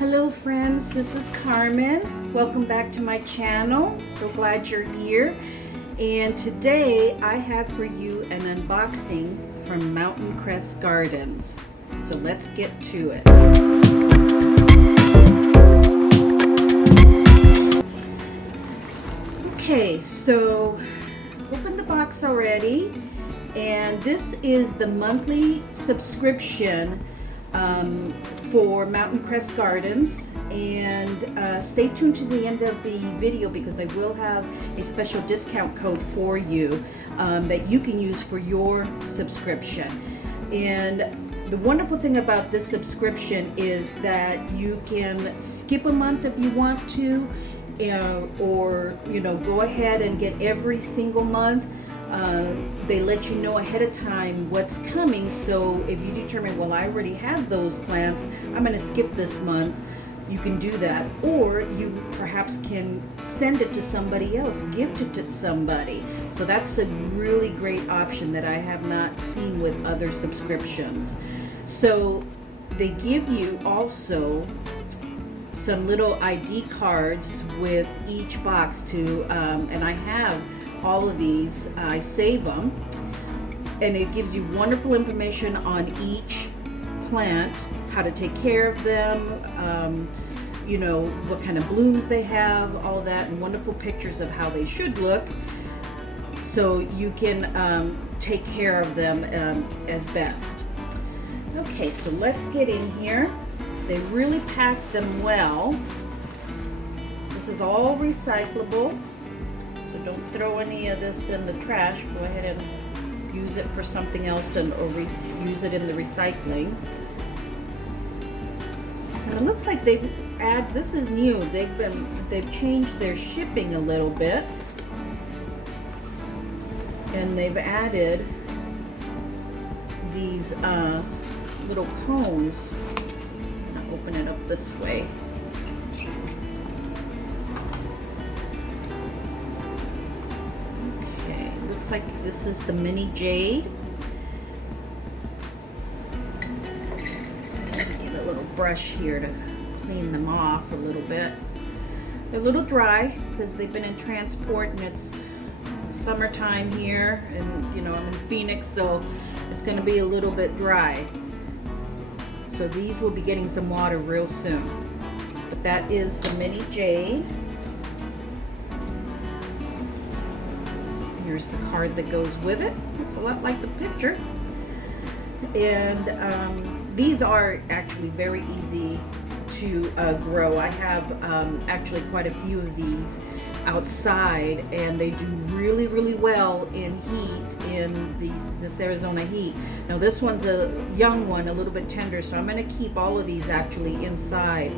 Hello friends, this is Carmen. Welcome back to my channel. So glad you're here. And today I have for you an unboxing from Mountain Crest Gardens. So let's get to it. Okay, so opened the box already, and this is the monthly subscription for Mountain Crest Gardens. And stay tuned to the end of the video because I will have a special discount code for you that you can use for your subscription. And the wonderful thing about this subscription is that you can skip a month if you want to, or go ahead and get every single month. They let you know ahead of time what's coming, so if you determine, well, I already have those plants, I'm going to skip this month, you can do that. Or you perhaps can send it to somebody else, gift it to somebody. So that's a really great option that I have not seen with other subscriptions. So they give you also some little ID cards with each box to, and I have all of these. I save them, and it gives you wonderful information on each plant, how to take care of them, what kind of blooms they have, all that, and wonderful pictures of how they should look, so you can take care of them as best. Okay, so let's get in here. They really pack them well. This is all recyclable, so don't throw any of this in the trash. Go ahead and use it for something else, or use it in the recycling. And it looks like this is new. They've changed their shipping a little bit, and they've added these little cones. I'll open it up this way. Looks like this is the mini Jade. Get a little brush here to clean them off a little bit. They're a little dry because they've been in transport, and it's summertime here, and I'm in Phoenix, so it's going to be a little bit dry. So these will be getting some water real soon. But that is the mini Jade. Here's the card that goes with it. Looks a lot like the picture. And these are actually very easy to grow. I have actually quite a few of these outside, and they do really, really well in heat, in this Arizona heat. Now this one's a young one, a little bit tender, so I'm going to keep all of these actually inside.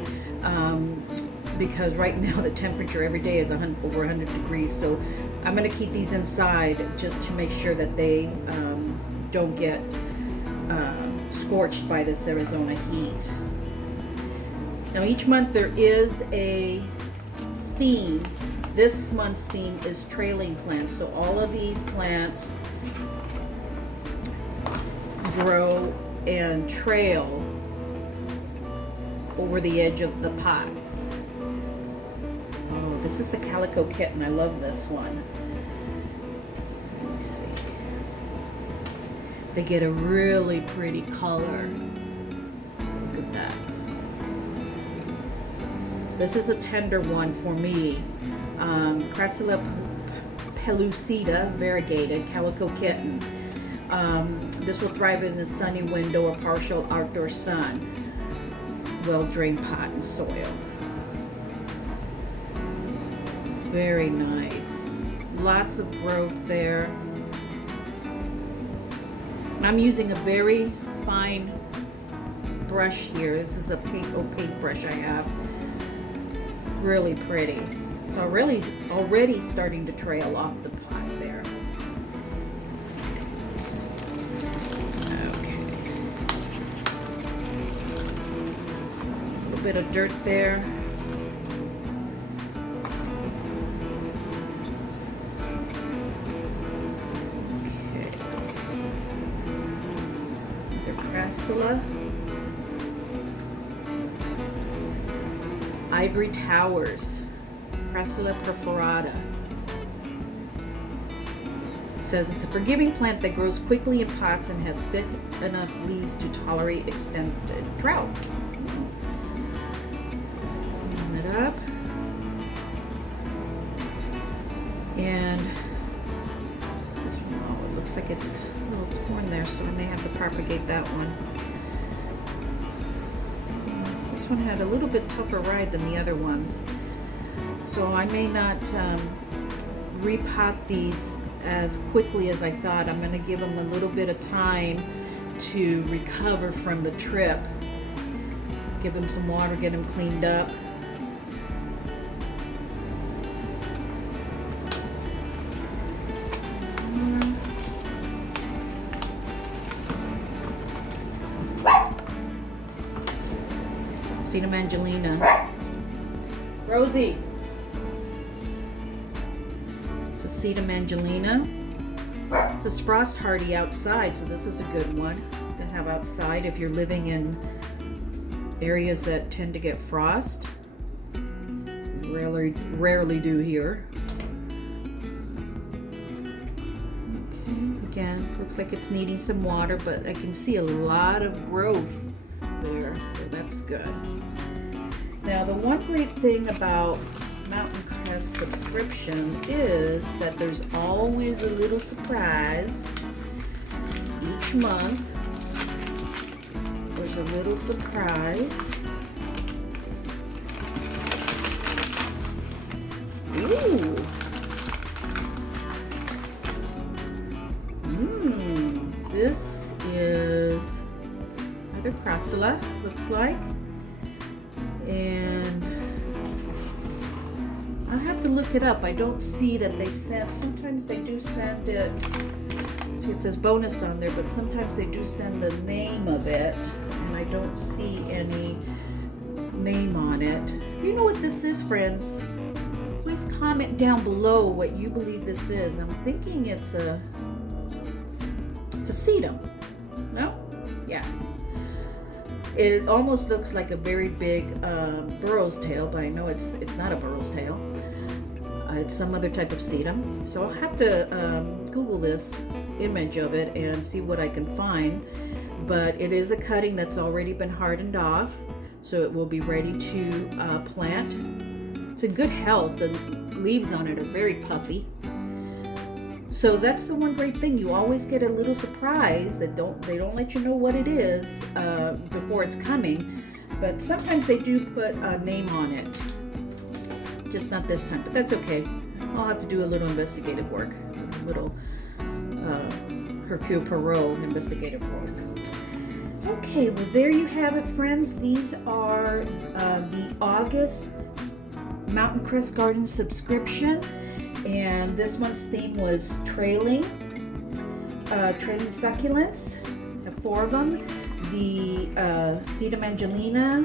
Because right now the temperature every day is over 100 degrees, so I'm going to keep these inside just to make sure that they don't get scorched by this Arizona heat. Now each month there is a theme. This month's theme is trailing plants, so all of these plants grow and trail over the edge of the pots. Oh, this is the Calico Kitten. I love this one. Let me see. They get a really pretty color. Look at that. This is a tender one for me. Priscilla pellucida, variegated, Calico Kitten. This will thrive in the sunny window or partial outdoor sun. Well-drained pot and soil. Very nice. Lots of growth there. I'm using a very fine brush here. This is a opaque brush I have. Really pretty. It's already starting to trail off the pot there. Okay. A little bit of dirt there. Okay. The Priscilla. Ivory Towers, Priscilla perforata. It says it's a forgiving plant that grows quickly in pots and has thick enough leaves to tolerate extended drought. Open it up. And this one, oh, it looks like it's a little torn there, so I may have to propagate that one. This one had a little bit tougher ride than the other ones, so I may not repot these as quickly as I thought. I'm going to give them a little bit of time to recover from the trip. Give them some water, get them cleaned up. Sedum Angelina. Rosie. It's a Sedum Angelina. It says frost hardy outside, so this is a good one to have outside if you're living in areas that tend to get frost. Rarely do here. Okay, again, looks like it's needing some water, but I can see a lot of growth there, so that's good. Now, the one great thing about Mountain Crest subscription is that there's always a little surprise each month. There's a little surprise. Ooh. This is another Priscilla, looks like. And I'll have to look it up. I don't see that they send, sometimes they do send it, see it says bonus on there, but sometimes they do send the name of it, and I don't see any name on it. If you know what this is, friends, please comment down below what you believe this is. I'm thinking it's a Sedum. No? Yeah. It almost looks like a very big burro's tail, but I know it's not a burro's tail. It's some other type of sedum. So I'll have to Google this image of it and see what I can find. But it is a cutting that's already been hardened off, so it will be ready to plant. It's in good health. The leaves on it are very puffy. So that's the one great thing. You always get a little surprise that they don't let you know what it is before it's coming. But sometimes they do put a name on it. Just not this time, but that's okay. I'll have to do a little investigative work, a little Hercule Poirot investigative work. Okay, well there you have it, friends. These are the August Mountain Crest Garden subscription. And this month's theme was trailing succulents. I have 4 of them. The Sedum Angelina,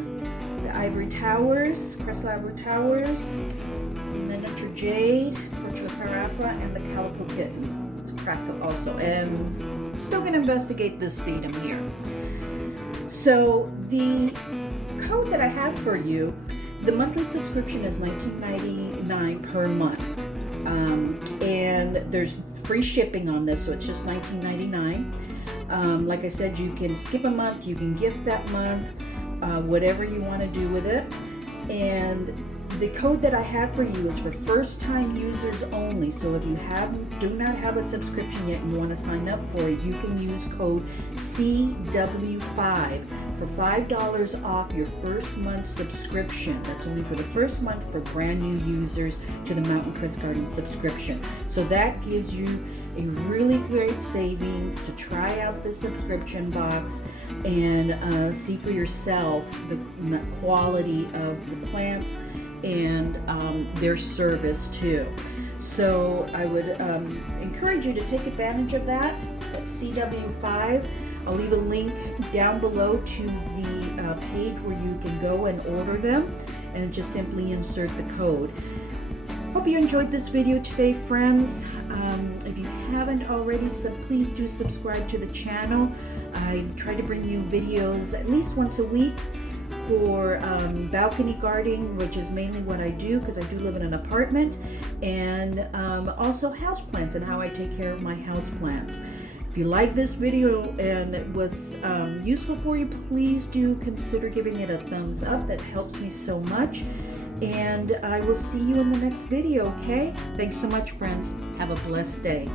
the Ivory Towers, Crest Ivory Towers, the miniature Jade, Portrait Carafa, and the Calico Kitten. It's Crest also. And I'm still going to investigate this Sedum here. So the code that I have for you, the monthly subscription is $19.99 per month. And there's free shipping on this, so it's just $19.99. Like I said, you can skip a month, you can gift that month, whatever you want to do with it. And the code that I have for you is for first-time users only. So if you do not have a subscription yet and you want to sign up for it, you can use code CW5 for $5 off your first month subscription. That's only for the first month for brand new users to the Mountain Crest Garden subscription. So that gives you a really great savings to try out the subscription box and see for yourself the quality of the plants and their service too. So I would encourage you to take advantage of that. That's CW5. I'll leave a link down below to the page where you can go and order them and just simply insert the code. Hope you enjoyed this video today, friends. If you haven't already, please do subscribe to the channel. I try to bring you videos at least once a week for balcony gardening, which is mainly what I do because I do live in an apartment, and also houseplants and how I take care of my houseplants. If you like this video and it was useful for you, please do consider giving it a thumbs up. That helps me so much. And I will see you in the next video, okay? Thanks so much, friends. Have a blessed day.